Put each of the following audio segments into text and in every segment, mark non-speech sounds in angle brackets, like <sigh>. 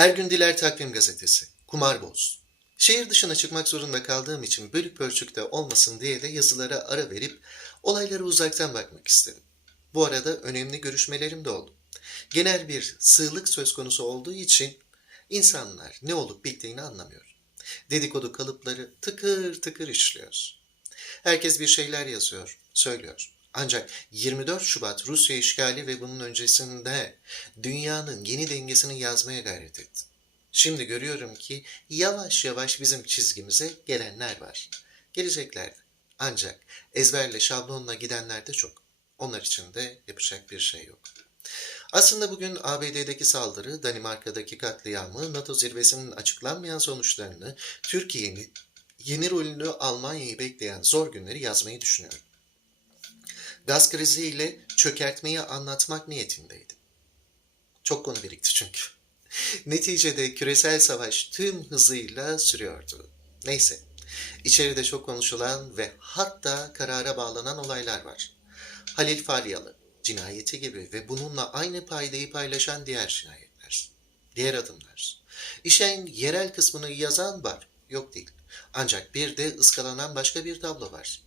Ergün Diler Takvim Gazetesi, Kumarboz. Şehir dışına çıkmak zorunda kaldığım için bölük pörçükte olmasın diye de yazılara ara verip olaylara uzaktan bakmak istedim. Bu arada önemli görüşmelerim de oldu. Genel bir sığlık söz konusu olduğu için insanlar ne olup bittiğini anlamıyor. Dedikodu kalıpları tıkır tıkır işliyor. Herkes bir şeyler yazıyor, söylüyor. Ancak 24 Şubat Rusya işgali ve bunun öncesinde dünyanın yeni dengesini yazmaya gayret ettim. Şimdi görüyorum ki yavaş yavaş bizim çizgimize gelenler var. Geleceklerdi. Ancak ezberle şablonla gidenler de çok. Onlar için de yapacak bir şey yok. Aslında bugün ABD'deki saldırı, Danimarka'daki katliamı, NATO zirvesinin açıklanmayan sonuçlarını, Türkiye'nin yeni rolünü Almanya'yı bekleyen zor günleri yazmayı düşünüyorum. Gaz kriziyle çökertmeyi anlatmak niyetindeydim. Çok konu birikti çünkü. <laughs> Neticede küresel savaş tüm hızıyla sürüyordu. Neyse, içeride çok konuşulan ve hatta karara bağlanan olaylar var. Halil Faryalı, cinayeti gibi ve bununla aynı paydayı paylaşan diğer cinayetler. Diğer adımlar. İşin yerel kısmını yazan var, yok değil. Ancak bir de ıskalanan başka bir tablo var.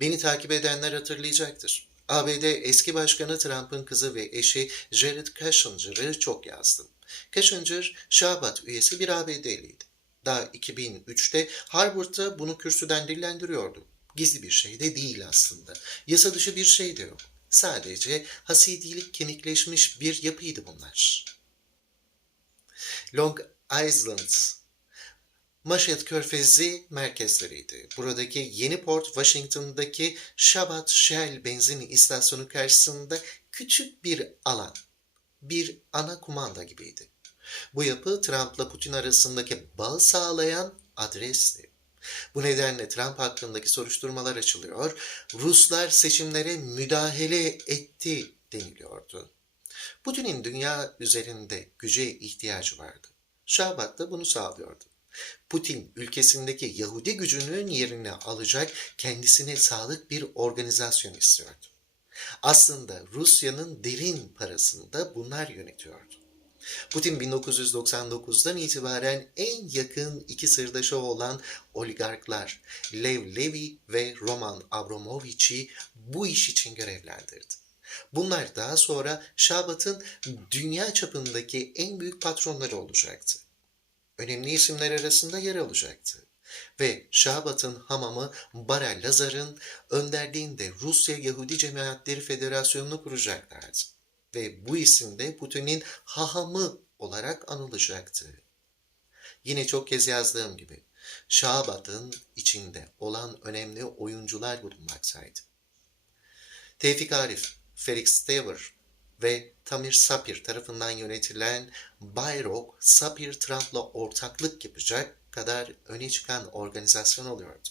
Beni takip edenler hatırlayacaktır. ABD eski başkanı Trump'ın kızı ve eşi Jared Kushner'ı çok yazdım. Kushner, Şabat üyesi bir ABD'liydi. Daha 2003'te Harvard'da bunu kürsüden dillendiriyordu. Gizli bir şey de değil aslında. Yasa dışı bir şey de yok. Sadece hasidilik kemikleşmiş bir yapıydı bunlar. Long Island Maşet Körfezi merkezleriydi. Buradaki yeni port Washington'daki Shabbat Shell benzin istasyonu karşısında küçük bir alan. Bir ana kumanda gibiydi. Bu yapı Trump'la Putin arasındaki bağı sağlayan adresti. Bu nedenle Trump hakkındaki soruşturmalar açılıyor, Ruslar seçimlere müdahale etti deniliyordu. Putin'in dünya üzerinde güce ihtiyacı vardı. Şabat da bunu sağlıyordu. Putin ülkesindeki Yahudi gücünün yerini alacak kendisine sağlık bir organizasyon istiyordu. Aslında Rusya'nın derin parasını da bunlar yönetiyordu. Putin 1999'dan itibaren en yakın iki sırdaşı olan oligarklar Lev Levy ve Roman Abramovich'i bu iş için görevlendirdi. Bunlar daha sonra Şabat'ın dünya çapındaki en büyük patronları olacaktı önemli isimler arasında yer alacaktı. Ve Şabat'ın hamamı Bara Lazar'ın önderliğinde Rusya Yahudi Cemaatleri Federasyonu'nu kuracaklardı. Ve bu isim de Putin'in hahamı olarak anılacaktı. Yine çok kez yazdığım gibi Şabat'ın içinde olan önemli oyuncular bulunmaktaydı. Tevfik Arif, Felix Stever, ve Tamir Sapir tarafından yönetilen Bayrok, Sapir Trump'la ortaklık yapacak kadar öne çıkan organizasyon oluyordu.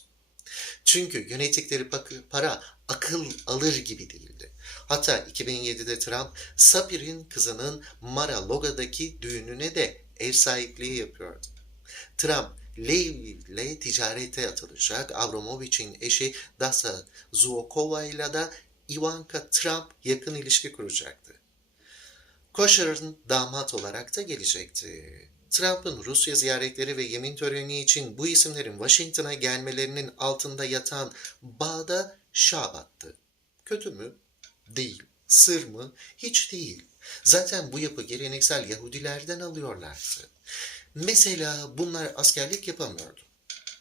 Çünkü yönettikleri para akıl alır gibi değildi. Hatta 2007'de Trump, Sapir'in kızının Mar-a-Laga'daki düğününe de ev sahipliği yapıyordu. Trump, Levi ile ticarete atılacak, Abramovich'in eşi Dasa Zuokova ile de Ivanka Trump yakın ilişki kuracaktı. Kosher'ın damat olarak da gelecekti. Trump'ın Rusya ziyaretleri ve yemin töreni için bu isimlerin Washington'a gelmelerinin altında yatan bağda Şabat'tı. Kötü mü? Değil. Sır mı? Hiç değil. Zaten bu yapı geleneksel Yahudilerden alıyorlardı. Mesela bunlar askerlik yapamıyordu.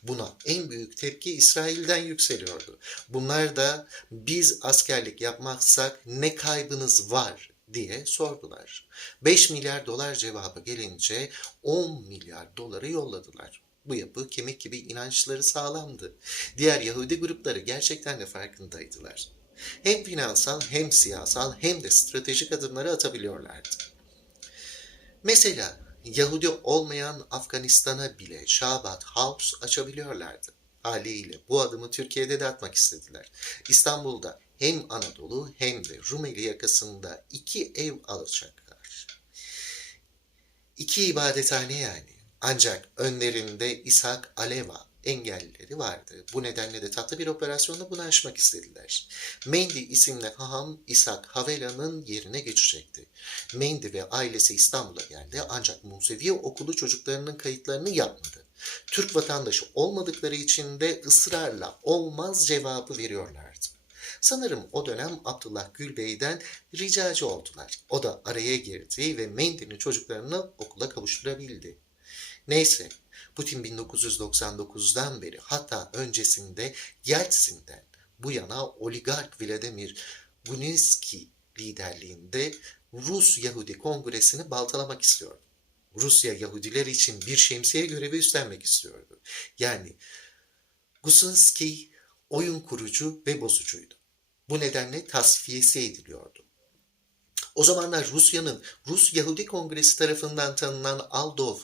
Buna en büyük tepki İsrail'den yükseliyordu. Bunlar da biz askerlik yapmazsak ne kaybınız var diye sordular. 5 milyar dolar cevabı gelince 10 milyar doları yolladılar. Bu yapı kemik gibi inançları sağlamdı. Diğer Yahudi grupları gerçekten de farkındaydılar. Hem finansal hem siyasal hem de stratejik adımları atabiliyorlardı. Mesela Yahudi olmayan Afganistan'a bile Şabat House açabiliyorlardı. Haliyle bu adımı Türkiye'de de atmak istediler. İstanbul'da hem Anadolu hem de Rumeli yakasında iki ev alacaklar. İki ibadethane yani. Ancak önlerinde İshak Aleva engelleri vardı. Bu nedenle de tatlı bir operasyonla bunu aşmak istediler. Mendy isimli haham İshak Havela'nın yerine geçecekti. Mendy ve ailesi İstanbul'a geldi ancak Musevi okulu çocuklarının kayıtlarını yapmadı. Türk vatandaşı olmadıkları için de ısrarla olmaz cevabı veriyorlardı. Sanırım o dönem Abdullah Gül Bey'den ricacı oldular. O da araya girdi ve Mendy'nin çocuklarını okula kavuşturabildi. Neyse, Putin 1999'dan beri hatta öncesinde Yeltsin'den bu yana oligark Vladimir Buninski liderliğinde Rus Yahudi Kongresi'ni baltalamak istiyordu. Rusya Yahudiler için bir şemsiye görevi üstlenmek istiyordu. Yani Gusinski oyun kurucu ve bozucuydu. Bu nedenle tasfiyesi ediliyordu. O zamanlar Rusya'nın Rus Yahudi Kongresi tarafından tanınan Aldov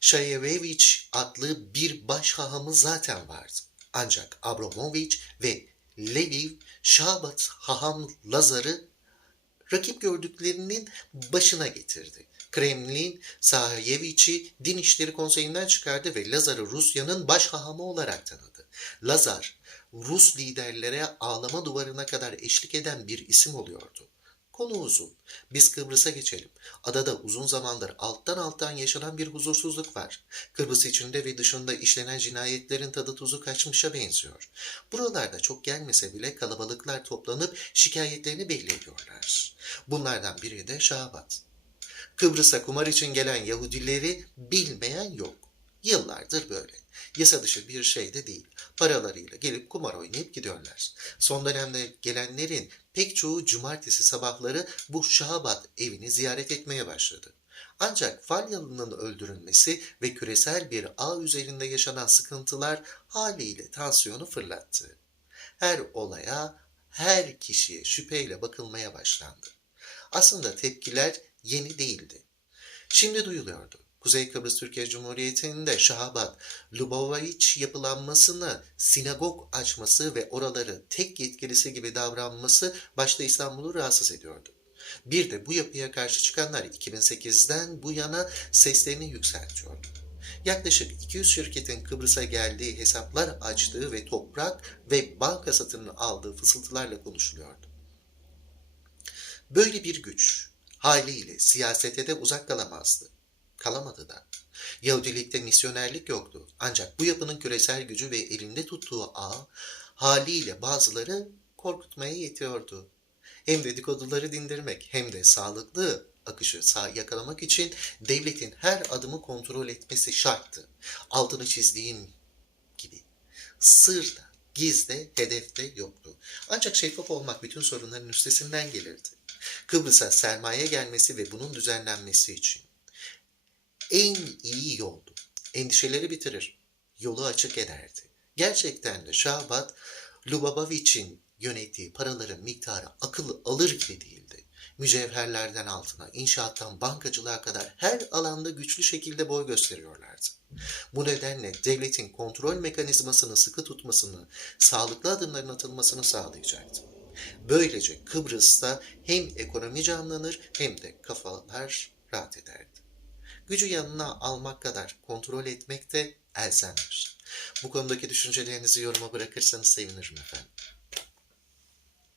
Shayevich adlı bir başhahamı zaten vardı. Ancak Abramovich ve Leviv Şabat Haham Lazar'ı rakip gördüklerinin başına getirdi. Kremlin Sahayevich'i Din İşleri Konseyi'nden çıkardı ve Lazar'ı Rusya'nın başhahamı olarak tanıdı. Lazar, Rus liderlere ağlama duvarına kadar eşlik eden bir isim oluyordu. Konu uzun. Biz Kıbrıs'a geçelim. Adada uzun zamandır alttan alttan yaşanan bir huzursuzluk var. Kıbrıs içinde ve dışında işlenen cinayetlerin tadı tuzu kaçmışa benziyor. Buralarda çok gelmese bile kalabalıklar toplanıp şikayetlerini belli ediyorlar. Bunlardan biri de Şabat. Kıbrıs'a kumar için gelen Yahudileri bilmeyen yok. Yıllardır böyle. Yasa dışı bir şey de değil. Paralarıyla gelip kumar oynayıp gidiyorlar. Son dönemde gelenlerin pek çoğu cumartesi sabahları bu Şabat evini ziyaret etmeye başladı. Ancak Falyalı'nın öldürülmesi ve küresel bir ağ üzerinde yaşanan sıkıntılar haliyle tansiyonu fırlattı. Her olaya, her kişiye şüpheyle bakılmaya başlandı. Aslında tepkiler yeni değildi. Şimdi duyuluyordu. Kuzey Kıbrıs Türkiye Cumhuriyeti'nde Şahabat, Lubavitch yapılanmasını sinagog açması ve oraları tek yetkilisi gibi davranması başta İstanbul'u rahatsız ediyordu. Bir de bu yapıya karşı çıkanlar 2008'den bu yana seslerini yükseltiyordu. Yaklaşık 200 şirketin Kıbrıs'a geldiği, hesaplar açtığı ve toprak ve banka satını aldığı fısıltılarla konuşuluyordu. Böyle bir güç haliyle siyasete de uzak kalamazdı. Kalamadı da. Yahudilikte misyonerlik yoktu. Ancak bu yapının küresel gücü ve elinde tuttuğu ağ haliyle bazıları korkutmaya yetiyordu. Hem dedikoduları dindirmek hem de sağlıklı akışı sağ yakalamak için devletin her adımı kontrol etmesi şarttı. Altını çizdiğim gibi. Sırda, gizde, hedefte yoktu. Ancak şeffaf olmak bütün sorunların üstesinden gelirdi. Kıbrıs'a sermaye gelmesi ve bunun düzenlenmesi için en iyi yoldu. Endişeleri bitirir, yolu açık ederdi. Gerçekten de Şabat, Lubabavich'in yönettiği paraların miktarı akıl alır gibi değildi. Mücevherlerden altına, inşaattan bankacılığa kadar her alanda güçlü şekilde boy gösteriyorlardı. Bu nedenle devletin kontrol mekanizmasını sıkı tutmasını, sağlıklı adımların atılmasını sağlayacaktı. Böylece Kıbrıs'ta hem ekonomi canlanır hem de kafalar rahat ederdi. Gücü yanına almak kadar kontrol etmek de elzemdir. Bu konudaki düşüncelerinizi yoruma bırakırsanız sevinirim efendim.